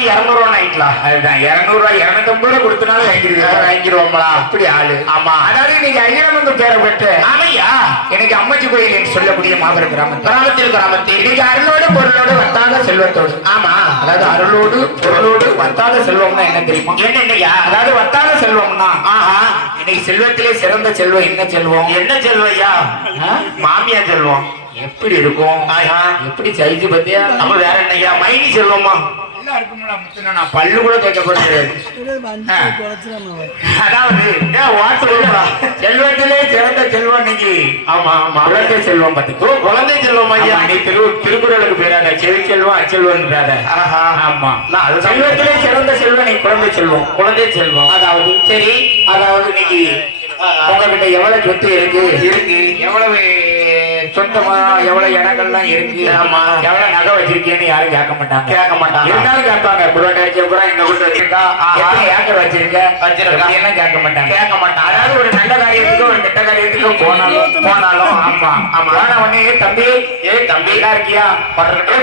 வாங்கி இருநூறு ரூபா வாங்கிக்கலாம். அதுதான் ரூபாய் இருநூத்தம்பது ரூபாய் கொடுத்தனாலும் வாங்கிருக்கேன் வாங்கிடுவோம்களா அப்படி ஆளு. ஆமா. அதாவது நீங்க ஐயனமங்க பேரை பெற்று ஆமையா எனக்கு அம்மச்சி கோயில் என்று சொல்லக்கூடிய மாபெரும் கிராமத்தில் கிராமத்தில் கிராமத்தில். இன்னைக்கு அருளோடு பொருளோடு வத்தாத செல்வத்தோடு. ஆமா. அதாவது அருளோடு பொருளோடு வத்தாத செல்வம்னா என்ன தெரியுமா? என்னென்னையா அதாவது வத்தாத செல்வம்னா? ஆஹா. இன்னைக்கு செல்வத்திலே சிறந்த செல்வம் என்ன செல்வம்? என்ன செல்வையா ஆ? மாமியா செல்வம். எப்படி இருக்கும்? ஆஹா. எப்படி சைஸ் பத்தியா? நம்ம வேற என்னய்யா மைனி செல்வமா? பல்லு கூட தேய்க்கப்படுறது அதாவது ஏன் வாட்டு வருமா செல்வத்திலே சிறந்த செல்வம் இன்னைக்கு. ஆமா ஆமா. குழந்தை செல்வம் பத்துக்கு ஓ குழந்தை செல்வம் ஐயா. நீ திரு திருக்குறளுக்கு பேராத செவி செல்வம் அச்செல்வன்றாத ஆஹா. ஆமா. நான் செல்வத்திலே சிறந்த செல்வம் நீ குழந்தை செல்வம். குழந்தை செல்வம். அதாவது சரி அதாவது இன்னைக்கு உங்ககிட்ட எவ்வளவு சொத்து இருக்கு? இருக்கு. எவ்வளவு சொந்தமா எவ்வளவு இடங்கள்லாம் இருக்கு? ஆமா. எவ்வளவு நகை வச்சிருக்கேன்னு யாரும் கேட்க மாட்டாங்க. கேட்க மாட்டாங்க. இருந்தாலும் கேட்பாங்க. புரோட்டா வச்சிருக்கா எங்க வீட்டு வச்சிருக்கா ஏக்கர் வச்சிருக்க? வச்சிருக்கா. கேட்க மாட்டாங்க? கேட்க மாட்டாங்க அதாவது ஒரு நல்ல காரியத்துக்கோ ஒரு கெட்ட காரியத்துக்கோ போனாலும் போனாலும் ஆமா. ஆமா. ஆனா உடனே "ஏய் தம்பி ஏய் தம்பி நல்லா இருக்கியா?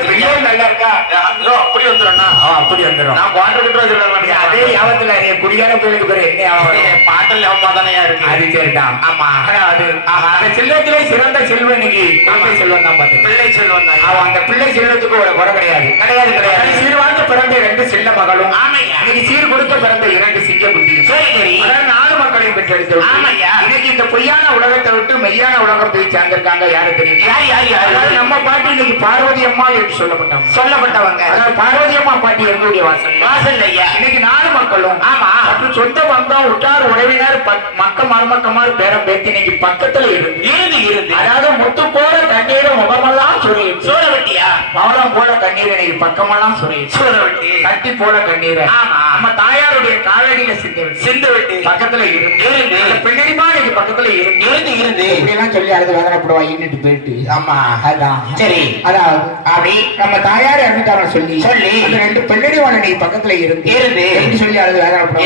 பிள்ளைகள் நல்லா இருக்கா? ஐயோ அப்படி வந்துடும்னா அப்படி வந்துடும். நான் குவாட்டர் கிட்ட வச்சிருக்கேன் அதே யாபத்துல நீ குடியார கோயிலுக்கு பேரு என்ன ஆகும் பாட்டல் ஞாபகமா தானே இருக்கு? அது சரிதான் ஆமா. அது அந்த செல்வத்திலே சிறந்த செல்வம் இன்னைக்கு குழந்தை செல்வம் தான் பாத்து பிள்ளை செல்வம் தான். அவன் அந்த பிள்ளை செல்வத்துக்கு ஒரு குறை கிடையாது. கிடையாது, கிடையாது. சீர்வாழ்ந்து பிறந்த இரண்டு செல்ல மகளும். ஆமையா? இன்னைக்கு சீர் கொடுத்த பிறந்த இரண்டு சிங்க குட்டியும். சரி சரி. பெற்றெடுத்து. இன்னைக்கு இந்த பொய்யான உலகத்தை விட்டு மெய்யான உலகம் போய் சேர்ந்திருக்காங்க யாரு தெரியும்? யார் யார் யார்? நம்ம பாட்டி இன்னைக்கு பார்வதி அம்மா என்று சொல்லப்பட்டவங்க. சொல்லப்பட்டவங்க. அதாவது பார்வதி அம்மா பாட்டி எங்களுடைய வாசல் வாசல் ஐயா. இன்னைக்கு நாலு மக்களும் ஆமா. மற்றும் சொந்த பந்தம் உற்றார் உறவினர் மக்க மருமக்கமார் பேரம் பேத்தி இன்னைக்கு பக்கத்துல இருந்து. இருந்து இருந்து. அதாவது முத்து போல கண்ணீர் முகமெல்லாம் சுரியுது சோழவட்டியா பவளம் போல கண்ணீர் பக்கமெல்லாம் சுரியுது சோழவட்டி கட்டி போல கண்ணீர். நம்ம தாயாருடைய காலடியில சிந்து சிந்து வெட்டி பக்கத்துல இருந்து. பின்னணிமா இன்னைக்கு பக்கத்துல இருந்து. இருந்து இருந்து. சொல்லி அழுது வேதனைப்படுவா ஈன்னுட்டு போயிட்டு. ஆமா. அதான். சரி. அதாவது அப்படி நம்ம தாயார் இறந்துட்டாங்க சொல்லி சொல்லி. ரெண்டு பெண்ணடி வாழ நீ பக்கத்துல இருந்து இருந்து. சொல்லி அழுது வேதனைப்படுவா